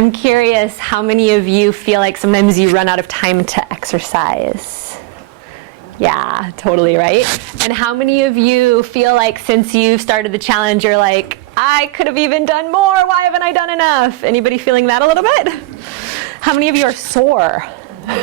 I'm curious, how many of you feel like sometimes you run out of time to exercise? Yeah, totally, right? And how many of you feel like since you've started the challenge, you're like, I could have even done more, why haven't I done enough? Anybody feeling that a little bit? How many of you are sore? Me.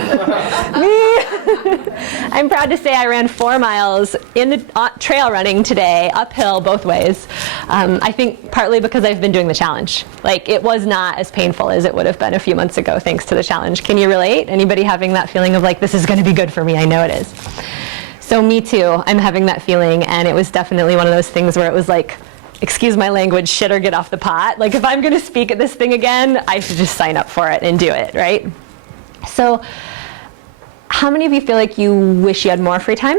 I'm proud to say I ran 4 miles in the trail running today, uphill both ways. I think partly because I've been doing the challenge. Like, it was not as painful as it would have been a few months ago thanks to the challenge. Can you relate? Anybody having that feeling of like, this is going to be good for me? I know it is. So me too. I'm having that feeling, and it was definitely one of those things where it was like, excuse my language, shit or get off the pot. Like, if I'm going to speak at this thing again, I should just sign up for it and do it, right? So how many of you feel like you wish you had more free time?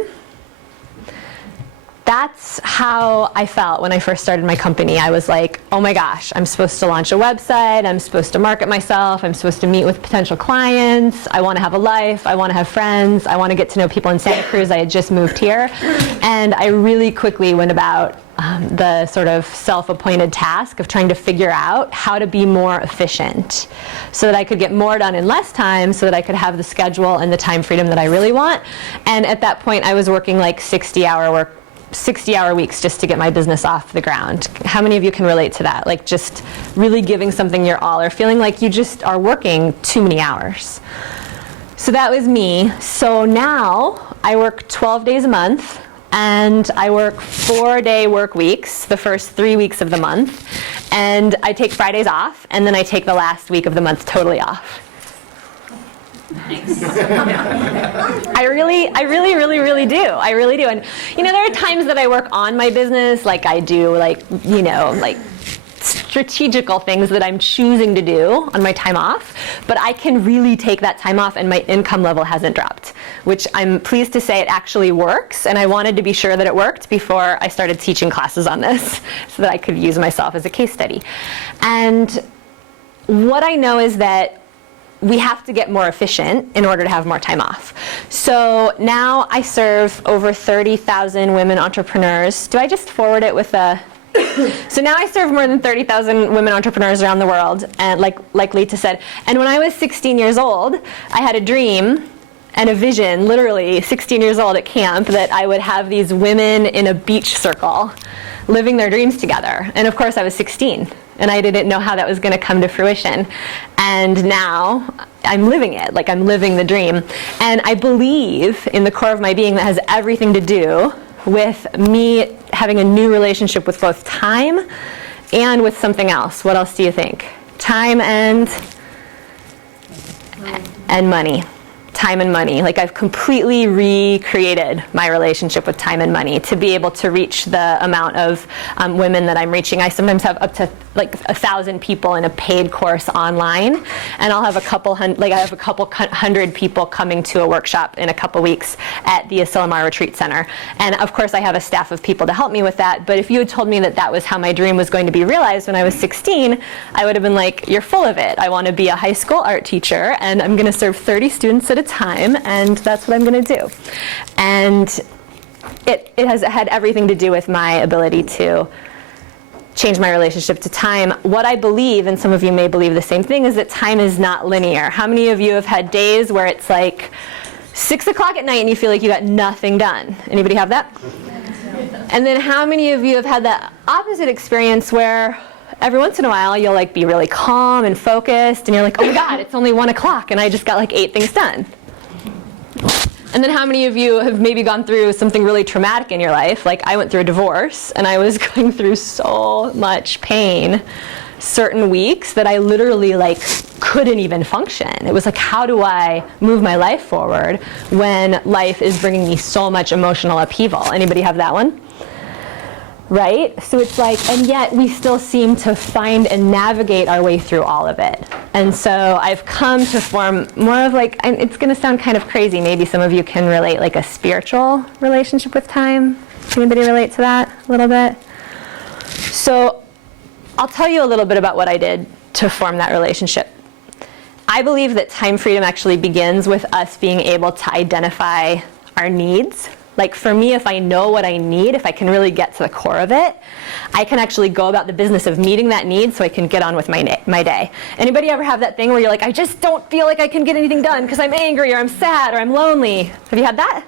That's how I felt when I first started my company. I was like, oh my gosh, I'm supposed to launch a website, I'm supposed to market myself, I'm supposed to meet with potential clients, I want to have a life, I want to have friends, I want to get to know people in Santa Cruz. I had just moved here, and I really quickly went about the sort of self-appointed task of trying to figure out how to be more efficient so that I could get more done in less time, so that I could have the schedule and the time freedom that I really want. And at that point, I was working like 60-hour weeks just to get my business off the ground. How many of you can relate to that? Like, just really giving something your all, or feeling like you just are working too many hours. So that was me. So now I work 12 days a month, and I work 4-day work weeks the first 3 weeks of the month, and I take Fridays off, and then I take the last week of the month totally off. Nice. I really do. I really do. And there are times that I work on my business, like I do, like strategical things that I'm choosing to do on my time off, but I can really take that time off and my income level hasn't dropped, which I'm pleased to say it actually works, and I wanted to be sure that it worked before I started teaching classes on this so that I could use myself as a case study. And what I know is that we have to get more efficient in order to have more time off. So now I serve over 30,000 women entrepreneurs. Do I just forward it with a... So now I serve more than 30,000 women entrepreneurs around the world, and like Lita said. And when I was 16 years old, I had a dream and a vision, literally 16 years old at camp, that I would have these women in a beach circle living their dreams together. And of course I was 16. And I didn't know how that was going to come to fruition. And now I'm living it, like I'm living the dream. And I believe in the core of my being that has everything to do with me having a new relationship with both time and with something else. What else do you think? Time and money. Time and money. Like, I've completely recreated my relationship with time and money to be able to reach the amount of women that I'm reaching. I sometimes have up to like 1,000 people in a paid course online, and I'll have a couple hundred people coming to a workshop in a couple weeks at the Asilomar Retreat Center. And of course I have a staff of people to help me with that, but if you had told me that that was how my dream was going to be realized when I was 16, I would have been like, you're full of it. I want to be a high school art teacher, and I'm going to serve 30 students at a time, and that's what I'm going to do. And it has had everything to do with my ability to change my relationship to time. What I believe, and some of you may believe the same thing, is that time is not linear. How many of you have had days where it's like 6 o'clock at night and you feel like you got nothing done? Anybody have that? And then how many of you have had that opposite experience where every once in a while you'll like be really calm and focused, and you're like, oh my God, it's only 1 o'clock and I just got like 8 things done? And then how many of you have maybe gone through something really traumatic in your life? Like, I went through a divorce, and I was going through so much pain certain weeks that I literally like couldn't even function. It was like, how do I move my life forward when life is bringing me so much emotional upheaval? Anybody have that one? Right? So it's like, and yet we still seem to find and navigate our way through all of it. And so I've come to form more of like, and it's going to sound kind of crazy, maybe some of you can relate, like a spiritual relationship with time. Anybody relate to that a little bit? So I'll tell you a little bit about what I did to form that relationship. I believe that time freedom actually begins with us being able to identify our needs, Like for me, if I know what I need, if I can really get to the core of it, I can actually go about the business of meeting that need so I can get on with my day. Anybody ever have that thing where you're like, I just don't feel like I can get anything done because I'm angry or I'm sad or I'm lonely? Have you had that?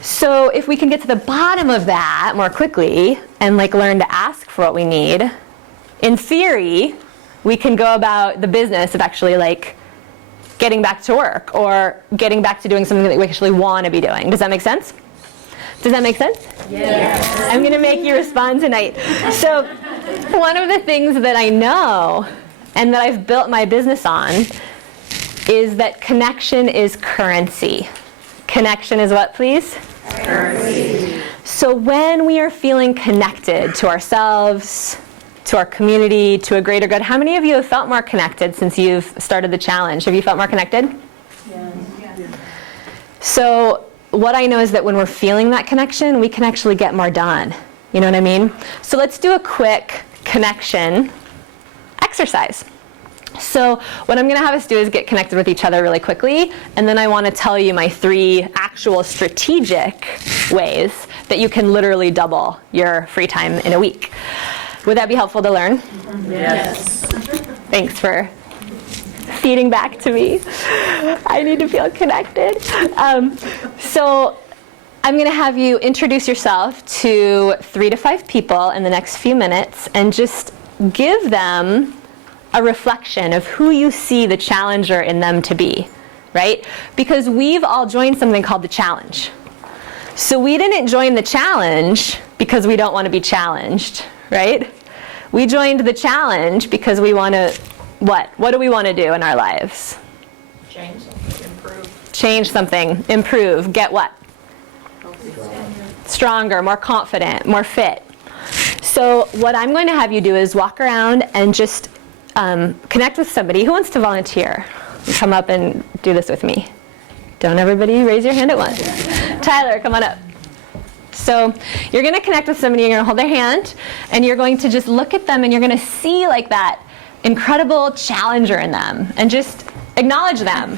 So if we can get to the bottom of that more quickly and like learn to ask for what we need, in theory, we can go about the business of actually like getting back to work or getting back to doing something that we actually want to be doing. Does that make sense? Does that make sense? Yes. I'm going to make you respond tonight. So one of the things that I know and that I've built my business on is that connection is currency. Connection is what, please? Currency. So when we are feeling connected to ourselves, to our community, to a greater good, how many of you have felt more connected since you've started the challenge? Have you felt more connected? Yes. So what I know is that when we're feeling that connection, we can actually get more done. You know what I mean? So let's do a quick connection exercise. So what I'm going to have us do is get connected with each other really quickly, and then I want to tell you my 3 actual strategic ways that you can literally double your free time in a week. Would that be helpful to learn? Yes. Thanks for feeding back to me. I need to feel connected. So I'm going to have you introduce yourself to 3 to 5 people in the next few minutes and just give them a reflection of who you see the challenger in them to be, right? Because we've all joined something called the challenge. So we didn't join the challenge because we don't want to be challenged, right? We joined the challenge because we want to, what? What do we want to do in our lives? Change something, improve. Change something, improve, get what? Stronger, more confident, more fit. So what I'm going to have you do is walk around and just connect with somebody. Who wants to volunteer? Come up and do this with me. Don't everybody raise your hand at once. Tyler, come on up. So you're going to connect with somebody, you're going to hold their hand, and you're going to just look at them, and you're going to see like that incredible challenger in them, and just acknowledge them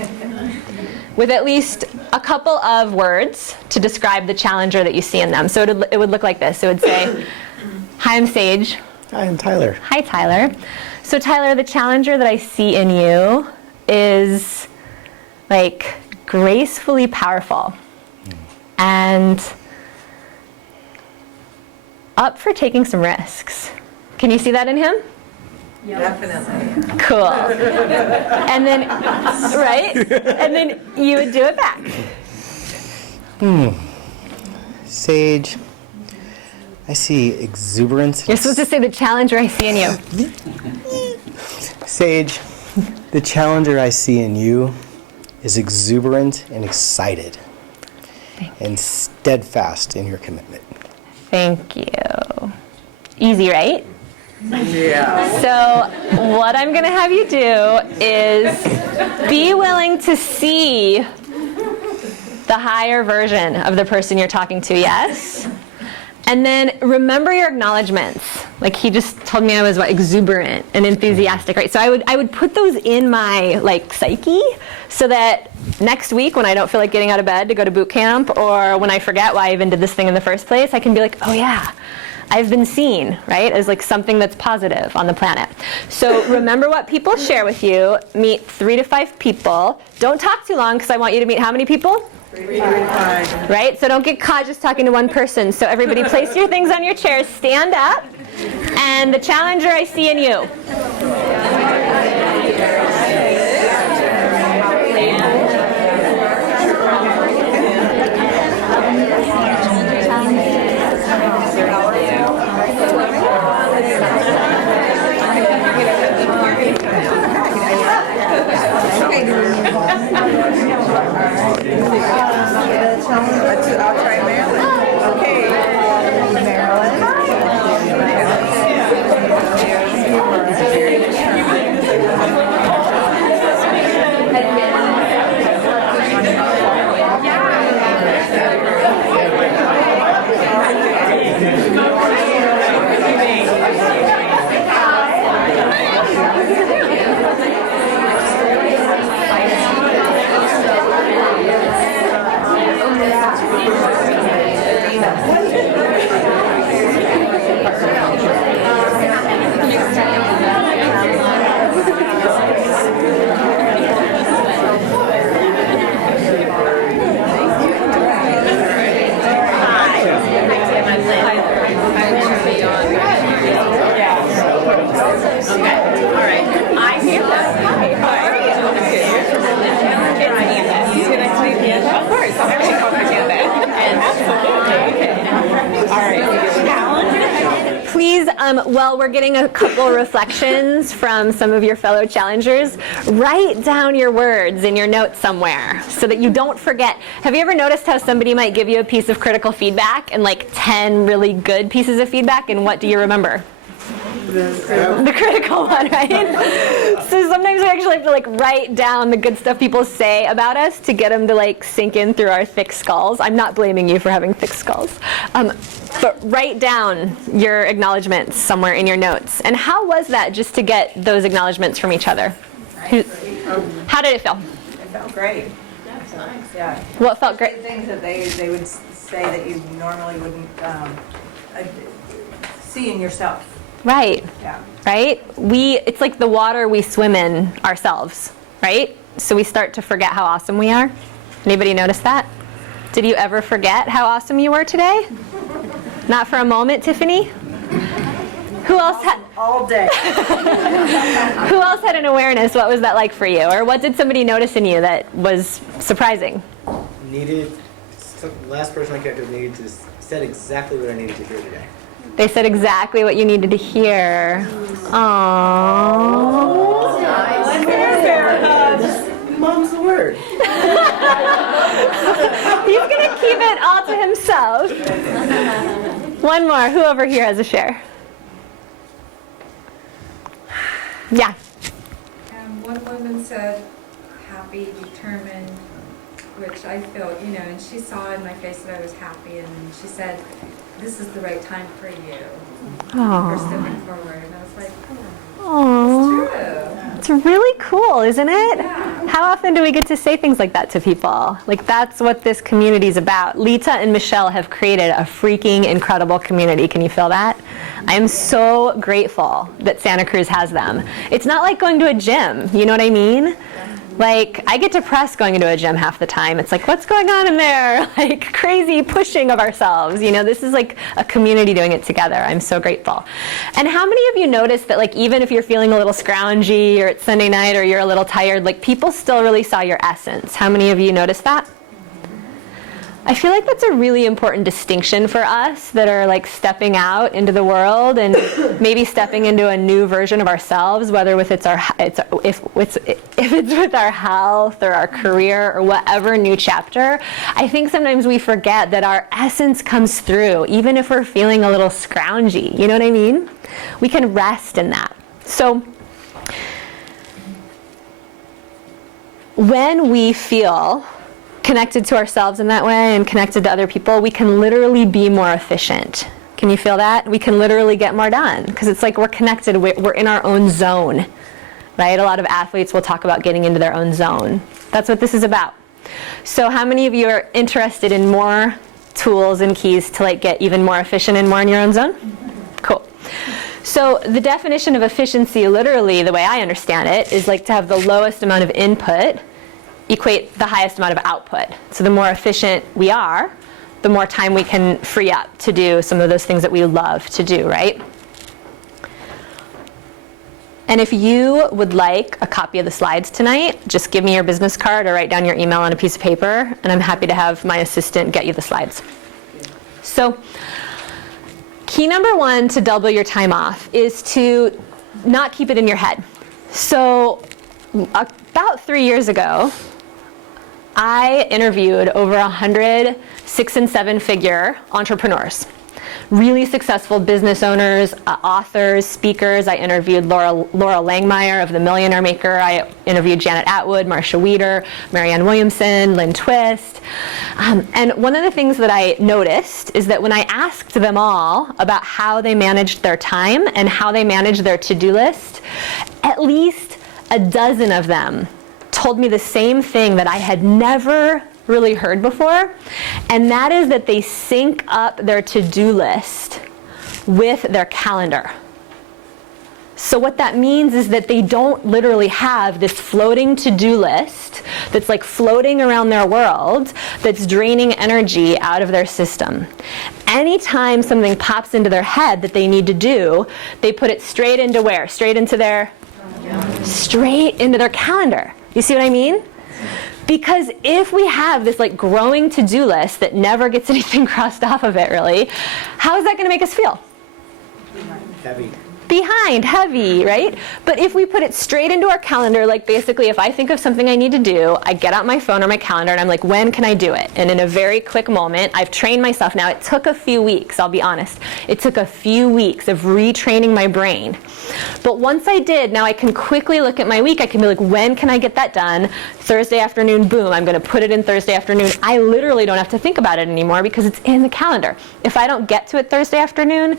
with at least a couple of words to describe the challenger that you see in them. So it would look like this. It would say, hi, I'm Sage. Hi, I'm Tyler. Hi, Tyler. So Tyler, the challenger that I see in you is like gracefully powerful and up for taking some risks. Can you see that in him? Yep. Definitely. Cool. And then, right? And then you would do it back. Sage, I see exuberance. You're supposed to say the challenger I see in you. Sage, the challenger I see in you is exuberant and excited and steadfast in your commitment. Thank you. Easy, right? Yeah. So what I'm going to have you do is be willing to see the higher version of the person you're talking to, yes? And then remember your acknowledgements. Like he just told me I was exuberant and enthusiastic, right? So I would put those in my psyche so that next week when I don't feel like getting out of bed to go to boot camp, or when I forget why I even did this thing in the first place, I can be like, oh yeah, I've been seen, right, as something that's positive on the planet. So remember what people share with you. Meet 3 to 5 people. Don't talk too long because I want you to meet how many people? 3 to 5. Right? So don't get caught just talking to one person. So everybody place your things on your chairs, stand up, and the challenger I see in you. I'll try Maryland. Okay. Maryland. Well, we're getting a couple reflections from some of your fellow challengers. Write down your words in your notes somewhere so that you don't forget. Have you ever noticed how somebody might give you a piece of critical feedback and like 10 really good pieces of feedback, and what do you remember? The critical one, right? So sometimes we actually have to like write down the good stuff people say about us to get them to like sink in through our thick skulls. I'm not blaming you for having thick skulls. But write down your acknowledgements somewhere in your notes. And how was that, just to get those acknowledgements from each other? How did it feel? It felt great. That's nice. Yeah. What felt great? Things that they would say that you normally wouldn't see in yourself. Right. Yeah. Right? It's like the water we swim in ourselves, right? So we start to forget how awesome we are. Anybody notice that? Did you ever forget how awesome you were today? Not for a moment, Tiffany? Who else had All day. Who else had an awareness? What was that like for you? Or what did somebody notice in you that was surprising? Last person I connected with needed to said exactly what I needed to hear today. They said exactly what you needed to hear. Aww. Mom's the word. He's going to keep it all to himself. One more. Who over here has a share? Yeah. One woman said, happy, determined, which I felt, and she saw in my face that I was happy, and she said, this is the right time for you. For stepping forward. And I was like, oh, it's true. It's really cool, isn't it? Yeah. How often do we get to say things like that to people? Like, that's what this community is about. Lita and Michelle have created a freaking incredible community. Can you feel that? I am so grateful that Santa Cruz has them. It's not like going to a gym. You know what I mean? Like, I get depressed going into a gym half the time. It's like, what's going on in there? Like, crazy pushing of ourselves. This is like a community doing it together. I'm so grateful. And how many of you notice that, like, even if you're feeling a little scroungy, or it's Sunday night, or you're a little tired, like, people still really saw your essence? How many of you noticed that? I feel like that's a really important distinction for us that are like stepping out into the world and maybe stepping into a new version of ourselves, whether if it's with our health or our career or whatever new chapter. I think sometimes we forget that our essence comes through, even if we're feeling a little scroungy. You know what I mean? We can rest in that. So when we feel connected to ourselves in that way and connected to other people, we can literally be more efficient. Can you feel that? We can literally get more done because it's like we're connected, we're in our own zone, right? A lot of athletes will talk about getting into their own zone. That's what this is about. So how many of you are interested in more tools and keys to like get even more efficient and more in your own zone? Cool. So the definition of efficiency, literally, the way I understand it, is like to have the lowest amount of input equate the highest amount of output. So the more efficient we are, the more time we can free up to do some of those things that we love to do, right? And if you would like a copy of the slides tonight, just give me your business card or write down your email on a piece of paper, and I'm happy to have my assistant get you the slides. So key number one to double your time off is to not keep it in your head. So about 3 years ago, I interviewed over 100 6- and 7-figure entrepreneurs, really successful business owners, authors, speakers. I interviewed Laura Langmeyer of The Millionaire Maker. I interviewed Janet Atwood, Marsha Weeder, Marianne Williamson, Lynn Twist. And one of the things that I noticed is that when I asked them all about how they managed their time and how they managed their to-do list, at least a dozen of them told me the same thing that I had never really heard before, and that is that they sync up their to-do list with their calendar. So what that means is that they don't literally have this floating to-do list that's like floating around their world that's draining energy out of their system. Anytime something pops into their head that they need to do, they put it straight into where? Straight into their calendar. You see what I mean? Because if we have this like growing to-do list that never gets anything crossed off of it really, how is that going to make us feel? Heavy. Behind, heavy, right? But if we put it straight into our calendar, like basically if I think of something I need to do, I get out my phone or my calendar and I'm like, when can I do it? And in a very quick moment, I've trained myself. Now, it took a few weeks, I'll be honest. It took a few weeks of retraining my brain. But once I did, now I can quickly look at my week. I can be like, when can I get that done? Thursday afternoon, boom, I'm going to put it in Thursday afternoon. I literally don't have to think about it anymore because it's in the calendar. If I don't get to it Thursday afternoon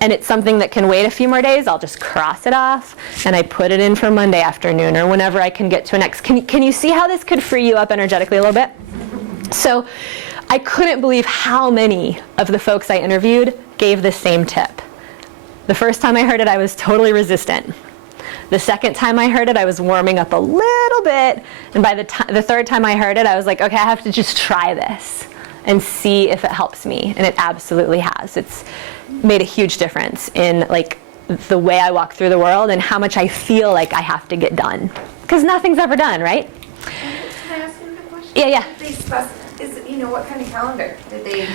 and it's something that can wait a few more days, I'll just cross it off and I put it in for Monday afternoon or whenever I can get to a next. Can you see how this could free you up energetically a little bit? So I couldn't believe how many of the folks I interviewed gave this same tip. The first time I heard it, I was totally resistant. The second time I heard it, I was warming up a little bit. And by the third time I heard it, I was like, okay, I have to just try this and see if it helps me. And it absolutely has. It's made a huge difference in like the way I walk through the world and how much I feel like I have to get done. Because nothing's ever done, right? Can I ask you a question? Yeah. What kind of calendar? Did they,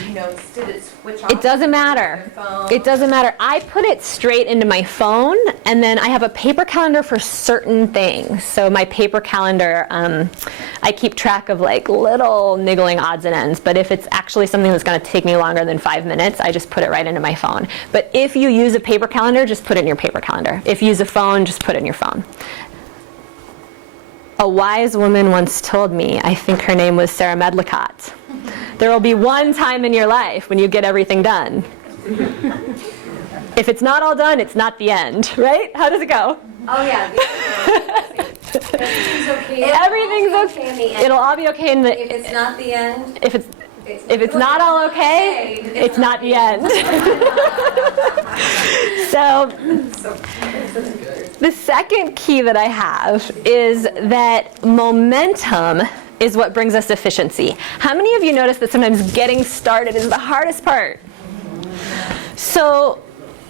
did it switch off? It doesn't matter. Your phone? It doesn't matter. I put it straight into my phone, and then I have a paper calendar for certain things. So my paper calendar, I keep track of like little niggling odds and ends. But if it's actually something that's going to take me longer than 5 minutes, I just put it right into my phone. But if you use a paper calendar, just put it in your paper calendar. If you use a phone, just put it in your phone. A wise woman once told me, I think her name was Sarah Medlicott, there will be one time in your life when you get everything done. If it's not all done, it's not the end, right? How does it go? Oh, yeah. Everything's okay. Everything's okay. In the end. It'll all be okay in the. If it's not the end. If it's not all okay, it's not the end. So, the second key that I have is that momentum is what brings us efficiency. How many of you notice that sometimes getting started is the hardest part? So,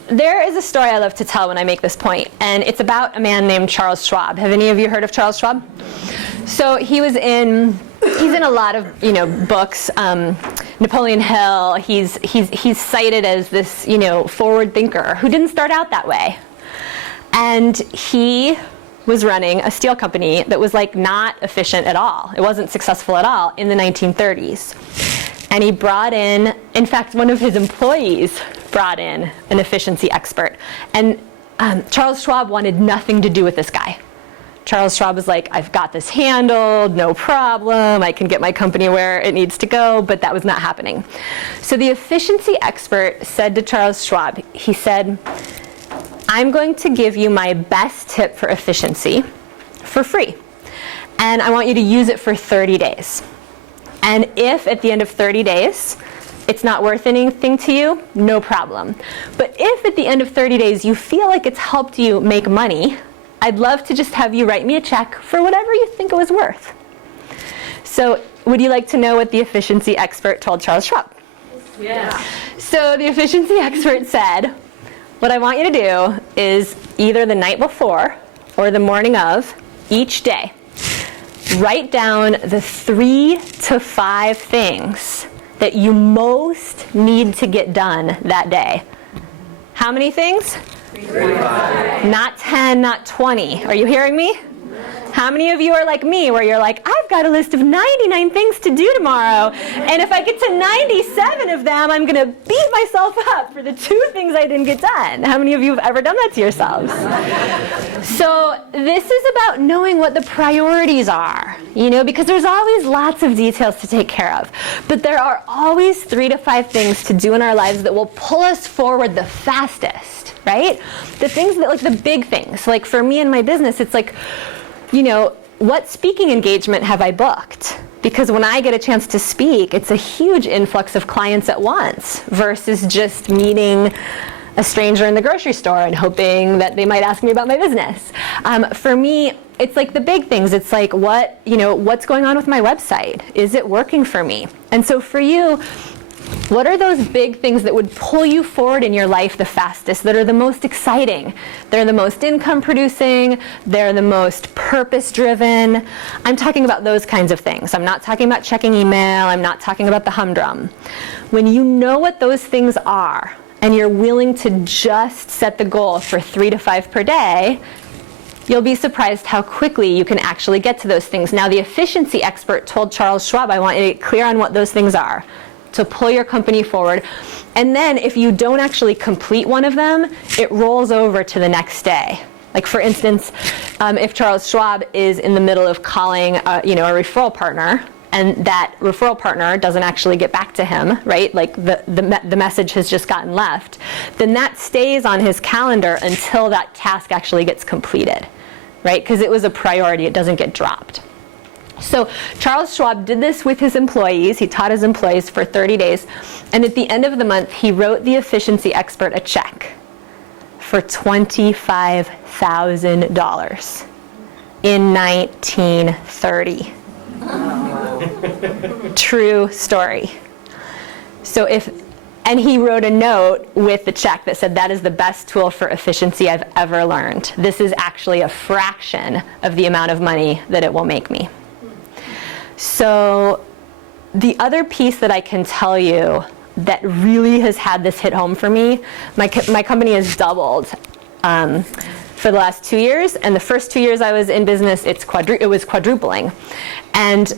there is a story I love to tell when I make this point, and it's about a man named Charles Schwab. Have any of you heard of Charles Schwab? So he's in a lot of books. Napoleon Hill. He's cited as this forward thinker who didn't start out that way, and he was running a steel company that was like not efficient at all. It wasn't successful at all in the 1930s. And he brought in fact, one of his employees brought in an efficiency expert. And Charles Schwab wanted nothing to do with this guy. Charles Schwab was like, I've got this handled, no problem, I can get my company where it needs to go, but that was not happening. So the efficiency expert said to Charles Schwab, he said, I'm going to give you my best tip for efficiency for free. And I want you to use it for 30 days. And if at the end of 30 days, it's not worth anything to you, no problem. But if at the end of 30 days you feel like it's helped you make money, I'd love to just have you write me a check for whatever you think it was worth. So would you like to know what the efficiency expert told Charles Schwab? Yeah. So the efficiency expert said, what I want you to do is either the night before or the morning of each day, write down the 3 to 5 things that you most need to get done that day. How many things? 3 to 5. Not 10, not 20. Are you hearing me? How many of you are like me, where you're like, I've got a list of 99 things to do tomorrow, and if I get to 97 of them, I'm going to beat myself up for the 2 things I didn't get done? How many of you have ever done that to yourselves? So this is about knowing what the priorities are, because there's always lots of details to take care of. But there are always 3 to 5 things to do in our lives that will pull us forward the fastest, right? The things that, like the big things. Like for me in my business, it's like, what speaking engagement have I booked? Because when I get a chance to speak, it's a huge influx of clients at once versus just meeting a stranger in the grocery store and hoping that they might ask me about my business. For me, it's like the big things. It's like what's going on with my website? Is it working for me? And so for you, what are those big things that would pull you forward in your life the fastest, that are the most exciting? They're the most income producing, they're the most purpose driven. I'm talking about those kinds of things. I'm not talking about checking email, I'm not talking about the humdrum. When you know what those things are, and you're willing to just set the goal for 3 to 5 per day, you'll be surprised how quickly you can actually get to those things. Now, the efficiency expert told Charles Schwab, I want you to get clear on what those things are to pull your company forward. And then if you don't actually complete one of them, it rolls over to the next day. Like for instance, if Charles Schwab is in the middle of calling a referral partner, and that referral partner doesn't actually get back to him, right? Like the message has just gotten left, then that stays on his calendar until that task actually gets completed, right? Because it was a priority, it doesn't get dropped. So Charles Schwab did this with his employees. He taught his employees for 30 days. And at the end of the month, he wrote the efficiency expert a check for $25,000 in 1930. True story. And he wrote a note with the check that said, that is the best tool for efficiency I've ever learned. This is actually a fraction of the amount of money that it will make me. So the other piece that I can tell you that really has had this hit home for me, my company has doubled for the last 2 years, and the first 2 years I was in business, it was quadrupling. And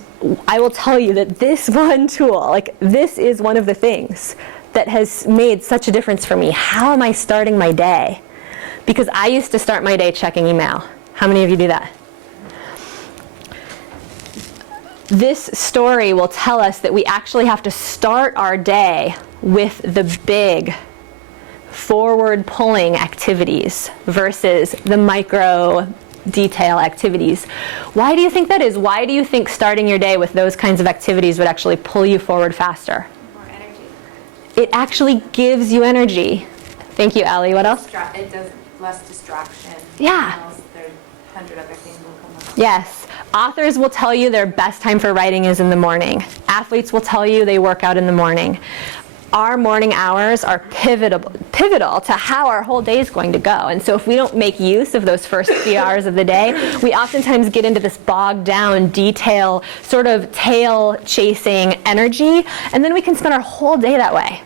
I will tell you that this one tool, like this is one of the things that has made such a difference for me. How am I starting my day? Because I used to start my day checking email. How many of you do that? This story will tell us that we actually have to start our day with the big forward-pulling activities versus the micro detail activities. Why do you think that is? Why do you think starting your day with those kinds of activities would actually pull you forward faster? More energy. It actually gives you energy. Thank you, Allie. What else? It does less distraction. Yeah. There's 100 other things will come up. Yes. Authors will tell you their best time for writing is in the morning. Athletes will tell you they work out in the morning. Our morning hours are pivotal to how our whole day is going to go. And so if we don't make use of those first few hours of the day, we oftentimes get into this bogged down detail, sort of tail chasing energy, and then we can spend our whole day that way,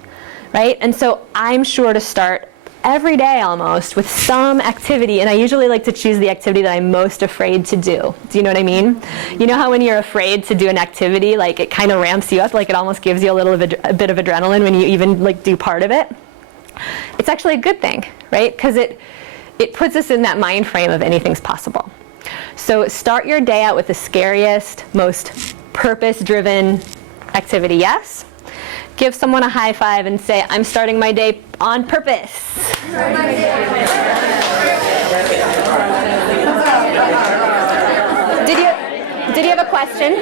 right? And so I'm sure to start every day almost with some activity, and I usually like to choose the activity that I'm most afraid to do. Do you know what I mean? You know how when you're afraid to do an activity, like it kind of ramps you up, like it almost gives you a bit of adrenaline when you even like do part of it? It's actually a good thing, right? Because it puts us in that mind frame of anything's possible. So start your day out with the scariest, most purpose-driven activity, yes? Give someone a high five and say, I'm starting my day on purpose. Did you have a question?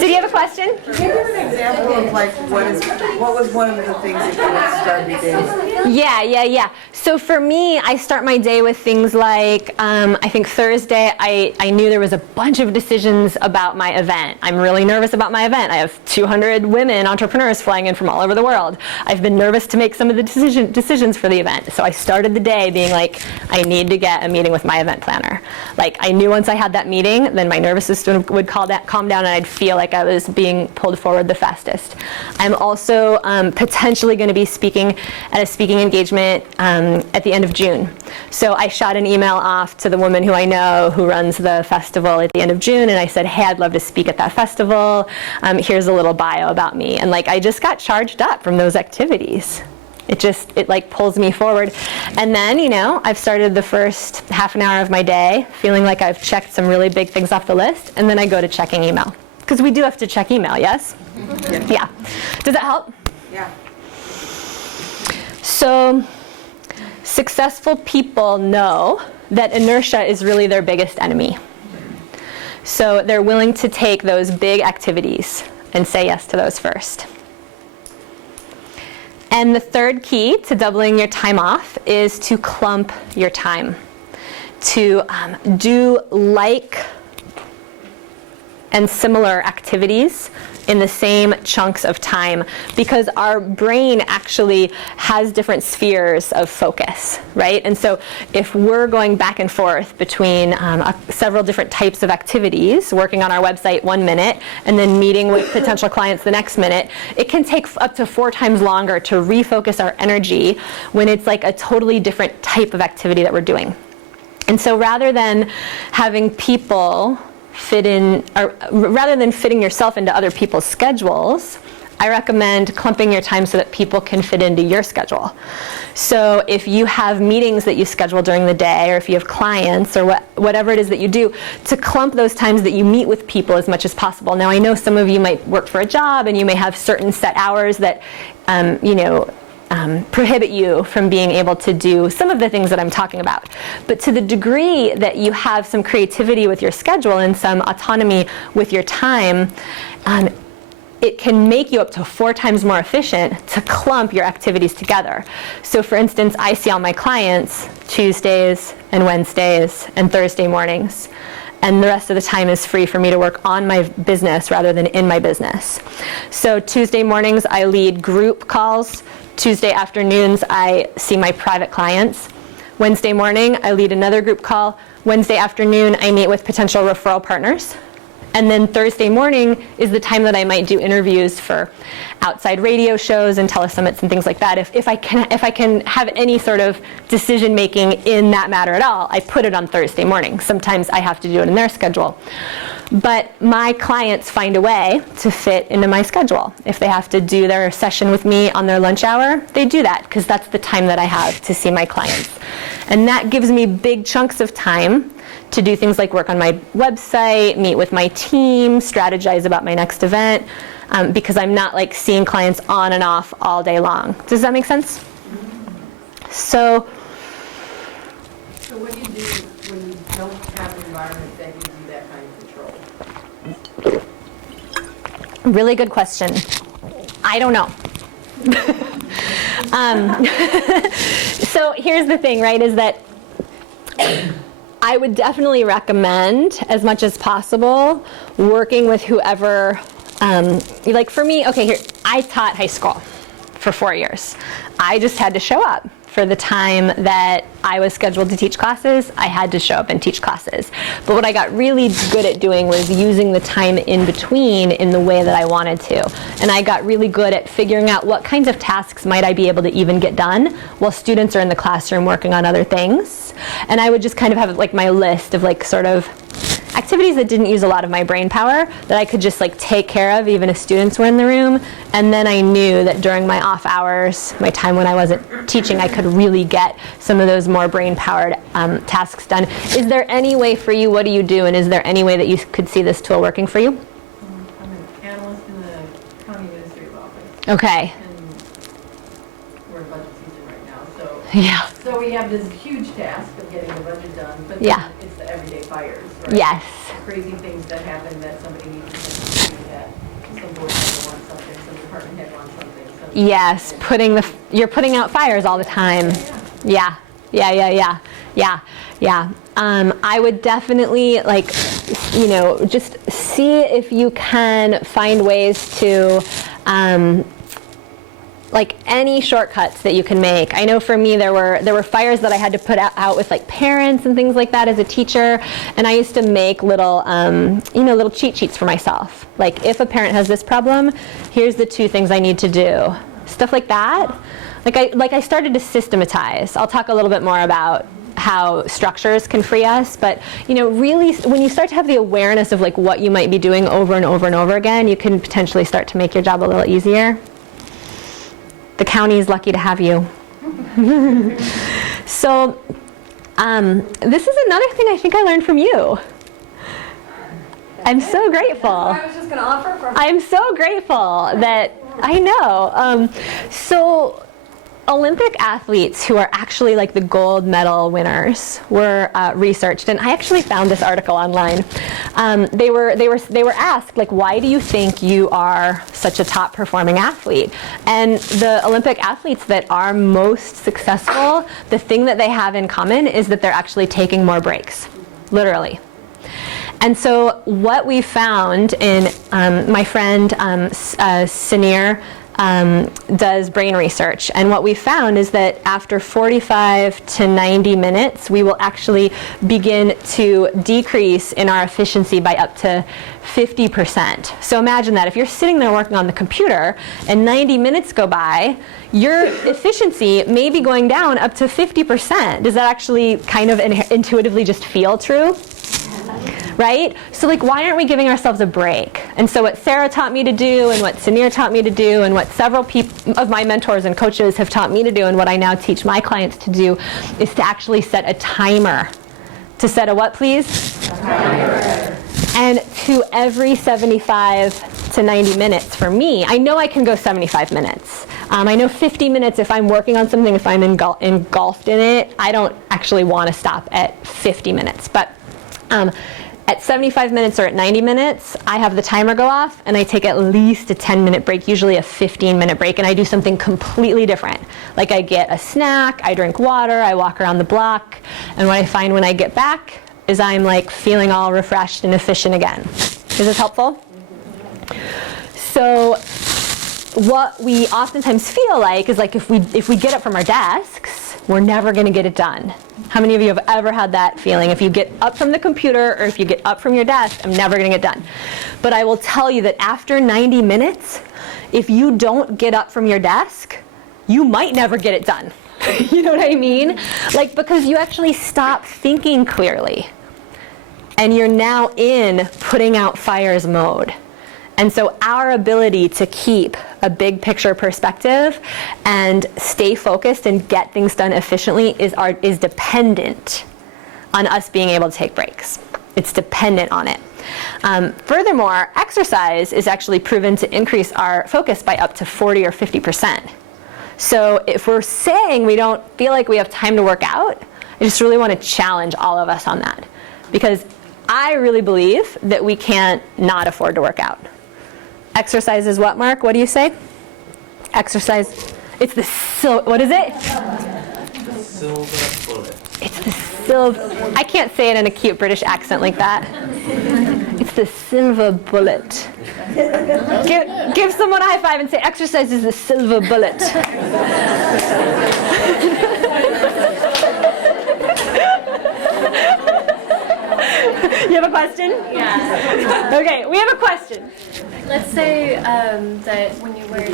Did you have a question? Can you give an example of like what was one of the things that you would start your day with? Yeah. So for me, I start my day with things like, I think Thursday, I knew there was a bunch of decisions about my event. I'm really nervous about my event. I have 200 women entrepreneurs flying in from all over the world. I've been nervous to make some of the decisions for the event. So I started the day being like, I need to get a meeting with my event planner. Like I knew once I had that meeting, then my nervous system would calm down and I'd feel like I was being pulled forward the fastest. I'm also potentially going to be speaking at a speaking engagement at the end of June. So I shot an email off to the woman who I know who runs the festival at the end of June, and I said, hey, I'd love to speak at that festival. Here's a little bio about me. And like I just got charged up from those activities. It like pulls me forward. And then, I've started the first half an hour of my day feeling like I've checked some really big things off the list, and then I go to checking email. Because we do have to check email, yes? Yeah. Does that help? Yeah. So, successful people know that inertia is really their biggest enemy. So they're willing to take those big activities and say yes to those first. And the third key to doubling your time off is to clump your time. To do like and similar activities in the same chunks of time, because our brain actually has different spheres of focus, right? And so if we're going back and forth between several different types of activities, working on our website 1 minute and then meeting with potential clients the next minute, it can take up to 4 times longer to refocus our energy when it's like a totally different type of activity that we're doing. And so rather than having people fit in, or rather than fitting yourself into other people's schedules, I recommend clumping your time so that people can fit into your schedule. So if you have meetings that you schedule during the day, or if you have clients, or whatever it is that you do, to clump those times that you meet with people as much as possible. Now, I know some of you might work for a job, and you may have certain set hours that, prohibit you from being able to do some of the things that I'm talking about. But to the degree that you have some creativity with your schedule and some autonomy with your time, it can make you up to 4 times more efficient to clump your activities together. So for instance, I see all my clients Tuesdays and Wednesdays and Thursday mornings. And the rest of the time is free for me to work on my business rather than in my business. So Tuesday mornings, I lead group calls. Tuesday afternoons, I see my private clients. Wednesday morning, I lead another group call. Wednesday afternoon, I meet with potential referral partners. And then Thursday morning is the time that I might do interviews for outside radio shows and telesummits and things like that. If I can have any sort of decision making in that matter at all, I put it on Thursday morning. Sometimes I have to do it in their schedule. But my clients find a way to fit into my schedule. If they have to do their session with me on their lunch hour, they do that, because that's the time that I have to see my clients. And that gives me big chunks of time to do things like work on my website, meet with my team, strategize about my next event, because I'm not like seeing clients on and off all day long. Does that make sense? So what do you do when you don't have an environment that gives you that kind of control? really good question. I don't know. So here's the thing, right, is that I would definitely recommend, as much as possible, working with whoever, like for me, okay, here, I taught high school for 4 years. I just had to show up. For the time that I was scheduled to teach classes, I had to show up and teach classes. But what I got really good at doing was using the time in between in the way that I wanted to. And I got really good at figuring out what kinds of tasks might I be able to even get done while students are in the classroom working on other things. And I would just kind of have like my list of like sort of activities that didn't use a lot of my brain power that I could just like take care of even if students were in the room. And then I knew that during my off hours, my time when I wasn't teaching, I could really get some of those more brain-powered tasks done. Is there any way for you, what do you do, and is there any way that you could see this tool working for you? I'm an analyst in the county administrative office. Okay. And we're in budget season right now, so. Yeah. So we have this huge task of getting the budget done, but Yeah. then it's the everyday fires, right? Yes. The crazy things that happen that somebody needs to do, that some board member wants something, some department head wants something. some- Yes, you're putting out fires all the time. Yeah. I would definitely just see if you can find ways to like any shortcuts that you can make. I know for me there were fires that I had to put out with like parents and things like that as a teacher, and I used to make little little cheat sheets for myself. Like if a parent has this problem, here's the 2 things I need to do. Stuff like that. Like I started to systematize. I'll talk a little bit more about how structures can free us, but really when you start to have the awareness of like what you might be doing over and over and over again, you can potentially start to make your job a little easier. The county is lucky to have you. So this is another thing I think I learned from you. I'm so grateful. I was just gonna offer from. I'm so grateful that I know. So Olympic athletes who are actually like the gold medal winners were researched, and I actually found this article online. They were asked, like, why do you think you are such a top performing athlete? And the Olympic athletes that are most successful, the thing that they have in common is that they're actually taking more breaks, literally. And so what we found in my friend Sinir does brain research, and what we found is that after 45 to 90 minutes, we will actually begin to decrease in our efficiency by up to 50%. So imagine that if you're sitting there working on the computer and 90 minutes go by, your efficiency may be going down up to 50%. Does that actually kind of intuitively just feel true? Right? So like, why aren't we giving ourselves a break? And so what Sarah taught me to do, and what Sinir taught me to do, and what several of my mentors and coaches have taught me to do, and what I now teach my clients to do, is to actually set a timer. To set a what, please? A timer. And to every 75 to 90 minutes for me, I know I can go 75 minutes. I know 50 minutes if I'm working on something, if I'm engulfed in it, I don't actually want to stop at 50 minutes. But at 75 minutes or at 90 minutes, I have the timer go off, and I take at least a 10-minute break, usually a 15-minute break, and I do something completely different. Like I get a snack, I drink water, I walk around the block, and what I find when I get back is I'm like feeling all refreshed and efficient again. Is this helpful? So what we oftentimes feel like is like if we get up from our desks, we're never going to get it done. How many of you have ever had that feeling? If you get up from the computer or if you get up from your desk, I'm never going to get done. But I will tell you that after 90 minutes, if you don't get up from your desk, you might never get it done. You know what I mean? Like, because you actually stop thinking clearly. And you're now in putting out fires mode. And so our ability to keep a big picture perspective and stay focused and get things done efficiently is dependent on us being able to take breaks. It's dependent on it. Furthermore, exercise is actually proven to increase our focus by up to 40 or 50%. So if we're saying we don't feel like we have time to work out, I just really want to challenge all of us on that. Because I really believe that we can't not afford to work out. Exercise is what, Mark? What do you say? Exercise. It's the what is it? The silver bullet. It's the silver. I can't say it in a cute British accent like that. It's the silver bullet. Give someone a high five and say, exercise is the silver bullet. You have a question? Yeah. Okay, we have a question. Let's say that when you work,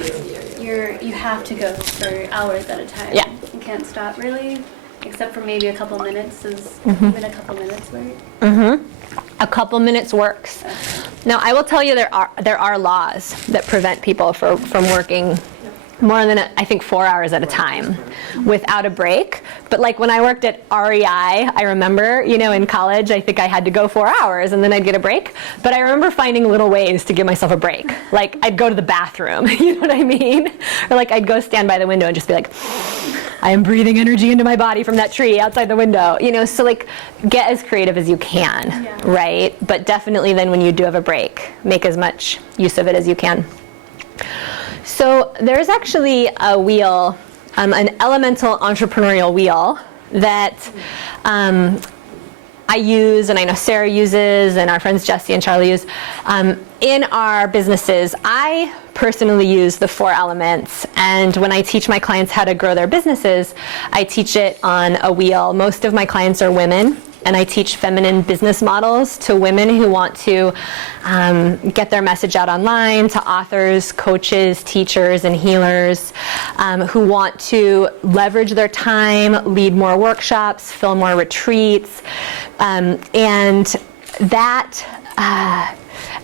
you have to go for hours at a time. Yeah. You can't stop really, except for maybe a couple minutes. Does even a couple minutes work? Mm-hmm. A couple minutes works. Now, I will tell you there are laws that prevent people from working more than, I think, 4 hours at a time without a break. But like when I worked at REI, I remember, in college, I think I had to go 4 hours and then I'd get a break. But I remember finding little ways to give myself a break. Like I'd go to the bathroom, you know what I mean? Or like I'd go stand by the window and just be like, I am breathing energy into my body from that tree outside the window. So like get as creative as you can, right? But definitely then when you do have a break, make as much use of it as you can. So there's actually a wheel, an elemental entrepreneurial wheel that I use, and I know Sarah uses, and our friends Jesse and Charlie use. In our businesses, I personally use the 4 elements, and when I teach my clients how to grow their businesses, I teach it on a wheel. Most of my clients are women, and I teach feminine business models to women who want to get their message out online, to authors, coaches, teachers, and healers who want to leverage their time, lead more workshops, fill more retreats. And that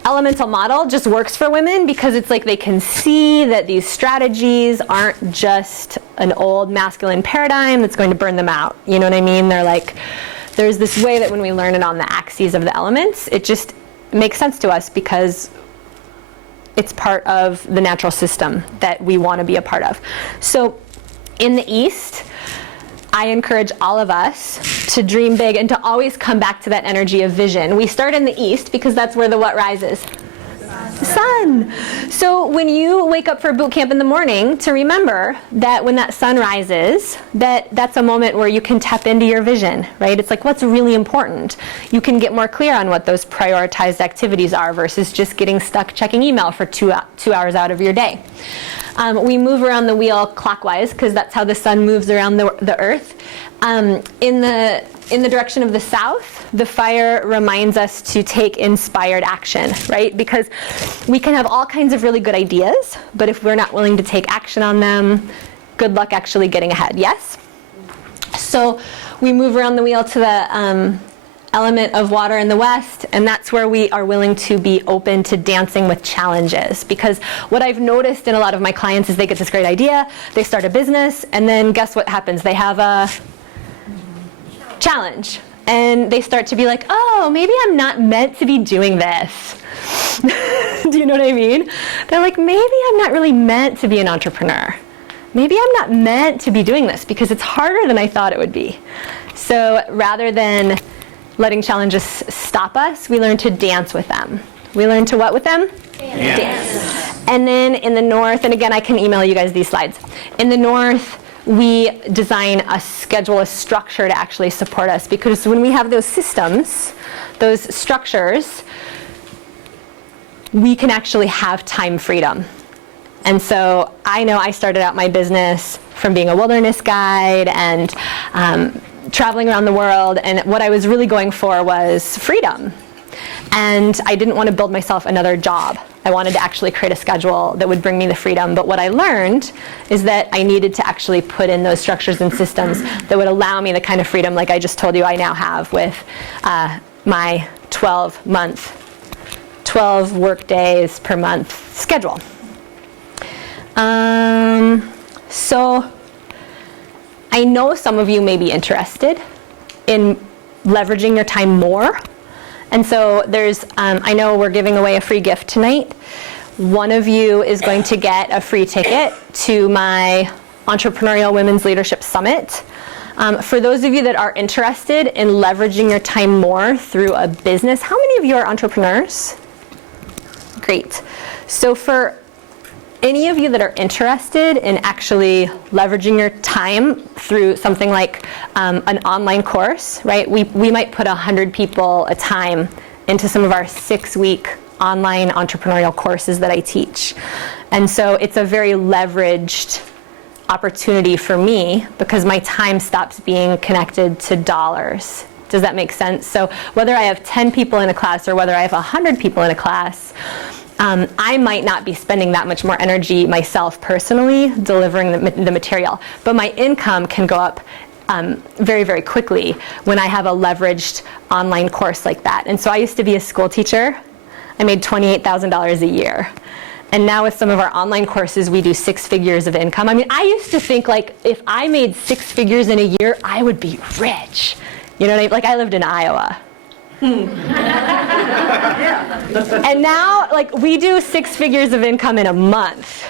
elemental model just works for women because it's like they can see that these strategies aren't just an old masculine paradigm that's going to burn them out. You know what I mean? They're like, there's this way that when we learn it on the axes of the elements, it just makes sense to us because it's part of the natural system that we want to be a part of. So in the East, I encourage all of us to dream big and to always come back to that energy of vision. We start in the East because that's where the what rises? The sun. So when you wake up for boot camp in the morning, to remember that when that sun rises, that's a moment where you can tap into your vision, right? It's like, what's really important? You can get more clear on what those prioritized activities are versus just getting stuck checking email for 2 hours out of your day. We move around the wheel clockwise because that's how the sun moves around the earth. In the direction of the south, the fire reminds us to take inspired action, right? Because we can have all kinds of really good ideas, but if we're not willing to take action on them, good luck actually getting ahead, yes? So we move around the wheel to the element of water in the west, and that's where we are willing to be open to dancing with challenges. Because what I've noticed in a lot of my clients is they get this great idea, they start a business, and then guess what happens? They have a challenge. And they start to be like, oh, maybe I'm not meant to be doing this. Do you know what I mean? They're like, maybe I'm not really meant to be an entrepreneur. Maybe I'm not meant to be doing this because it's harder than I thought it would be. So rather than letting challenges stop us, we learn to dance with them. We learn to what with them? Dance. And then in the north, and again, I can email you guys these slides. In the north, we design a schedule, a structure to actually support us, because when we have those systems, those structures, we can actually have time freedom. And so I know I started out my business from being a wilderness guide and traveling around the world, and what I was really going for was freedom. And I didn't want to build myself another job. I wanted to actually create a schedule that would bring me the freedom. But what I learned is that I needed to actually put in those structures and systems that would allow me the kind of freedom, like I just told you I now have with my 12 work days per month schedule. So I know some of you may be interested in leveraging your time more. And so there's, I know we're giving away a free gift tonight. One of you is going to get a free ticket to my Entrepreneurial Women's Leadership Summit. For those of you that are interested in leveraging your time more through a business, how many of you are entrepreneurs? Great. So for any of you that are interested in actually leveraging your time through something like an online course, right? We might put 100 people a time into some of our 6-week online entrepreneurial courses that I teach. And so it's a very leveraged opportunity for me because my time stops being connected to dollars. Does that make sense? So whether I have 10 people in a class or whether I have 100 people in a class, I might not be spending that much more energy myself personally delivering the material, but my income can go up very, very quickly when I have a leveraged online course like that. And so I used to be a school teacher. I made $28,000 a year. And now with some of our online courses, we do 6 figures of income. I mean, I used to think like if I made 6 figures in a year, I would be rich. You know what I mean? Like I lived in Iowa. And now, like, we do 6 figures of income in a month.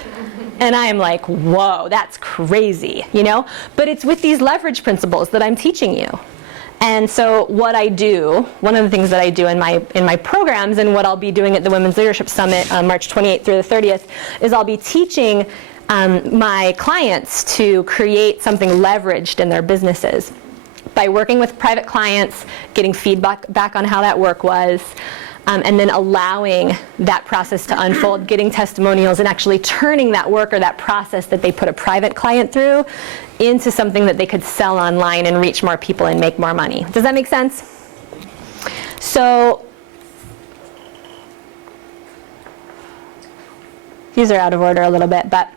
And I am like, whoa, that's crazy, you know? But it's with these leverage principles that I'm teaching you. And so what I do, one of the things that I do in my programs and what I'll be doing at the Women's Leadership Summit on March 28th through the 30th is I'll be teaching my clients to create something leveraged in their businesses. By working with private clients, getting feedback back on how that work was, and then allowing that process to unfold, getting testimonials, and actually turning that work or that process that they put a private client through into something that they could sell online and reach more people and make more money. Does that make sense? So these are out of order a little bit, but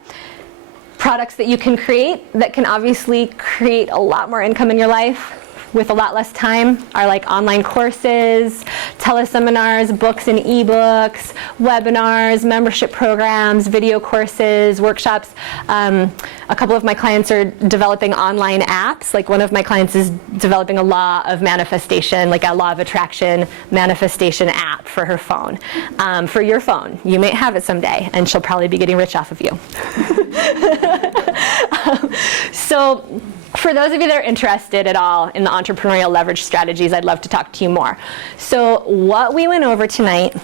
products that you can create that can obviously create a lot more income in your life with a lot less time are like online courses, teleseminars, books and ebooks, webinars, membership programs, video courses, workshops. A couple of my clients are developing online apps. Like one of my clients is developing a law of manifestation, like a law of attraction manifestation app for her phone, for your phone. You may have it someday, and she'll probably be getting rich off of you. So for those of you that are interested at all in the entrepreneurial leverage strategies, I'd love to talk to you more. So what we went over tonight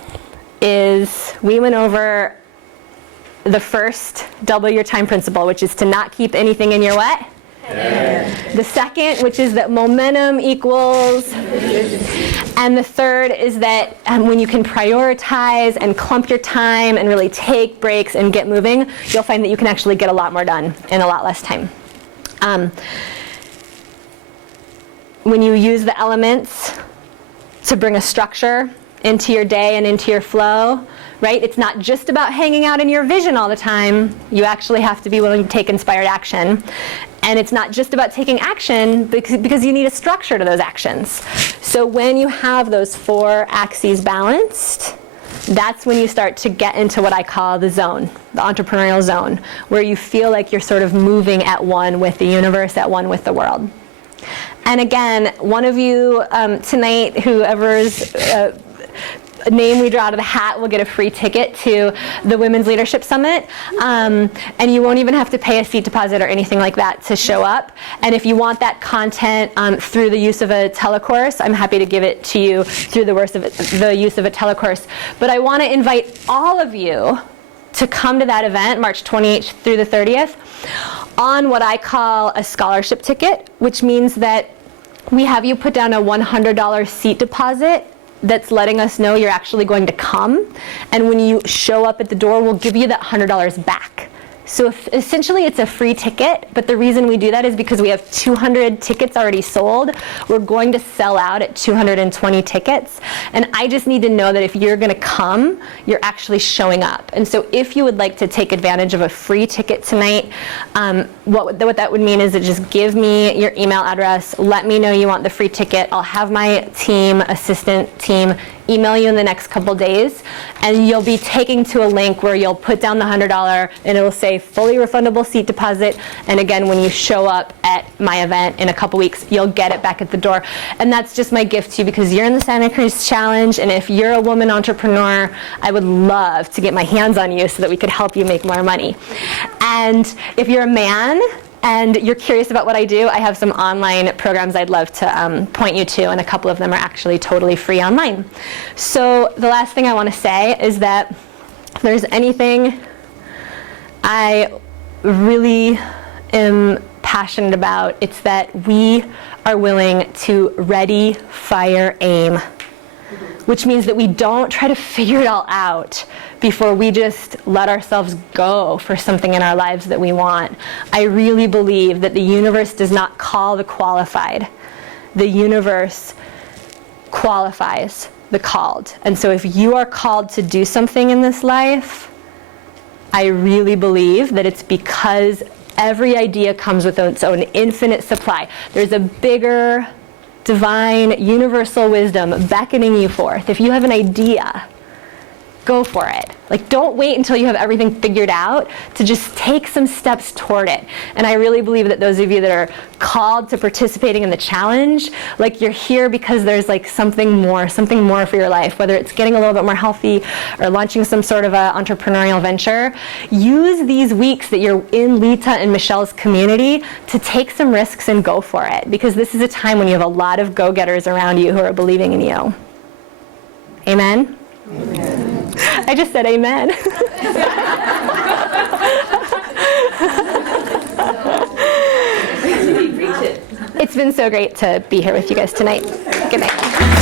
is we went over the first double your time principle, which is to not keep anything in your what? Head. The second, which is that momentum equals. And the third is that when you can prioritize and clump your time and really take breaks and get moving, you'll find that you can actually get a lot more done in a lot less time. When you use the elements to bring a structure into your day and into your flow, right? It's not just about hanging out in your vision all the time. You actually have to be willing to take inspired action. And it's not just about taking action because you need a structure to those actions. So when you have those 4 axes balanced, that's when you start to get into what I call the zone, the entrepreneurial zone, where you feel like you're sort of moving at one with the universe, at one with the world. And again, one of you tonight, whoever's name we draw out of the hat, will get a free ticket to the Women's Leadership Summit. And you won't even have to pay a seat deposit or anything like that to show up. And if you want that content through the use of a telecourse, I'm happy to give it to you through the use of a telecourse. But I want to invite all of you to come to that event, March 28th through the 30th, on what I call a scholarship ticket, which means that we have you put down a $100 seat deposit that's letting us know you're actually going to come. And when you show up at the door, we'll give you that $100 back. So essentially it's a free ticket, but the reason we do that is because we have 200 tickets already sold. We're going to sell out at 220 tickets. And I just need to know that if you're going to come, you're actually showing up. And so if you would like to take advantage of a free ticket tonight, what that would mean is to just give me your email address, let me know you want the free ticket. I'll have my assistant team, email you in the next couple days, and you'll be taken to a link where you'll put down the $100 and it'll say fully refundable seat deposit. And again, when you show up at my event in a couple weeks, you'll get it back at the door. And that's just my gift to you because you're in the Santa Cruz Challenge, and if you're a woman entrepreneur, I would love to get my hands on you so that we could help you make more money. And if you're a man, and you're curious about what I do, I have some online programs I'd love to point you to, and a couple of them are actually totally free online. So the last thing I want to say is that if there's anything I really am passionate about, it's that we are willing to ready, fire, aim, which means that we don't try to figure it all out before we just let ourselves go for something in our lives that we want. I really believe that the universe does not call the qualified. The universe qualifies the called. And so if you are called to do something in this life, I really believe that it's because every idea comes with its own infinite supply. There's a bigger, divine, universal wisdom beckoning you forth. If you have an idea, go for it. Like, don't wait until you have everything figured out to just take some steps toward it. And I really believe that those of you that are called to participating in the challenge, like, you're here because there's like something more for your life, whether it's getting a little bit more healthy or launching some sort of a entrepreneurial venture. Use these weeks that you're in Lita and Michelle's community to take some risks and go for it, because this is a time when you have a lot of go-getters around you who are believing in you. Amen? Amen. I just said amen. It's been so great to be here with you guys tonight. Good night.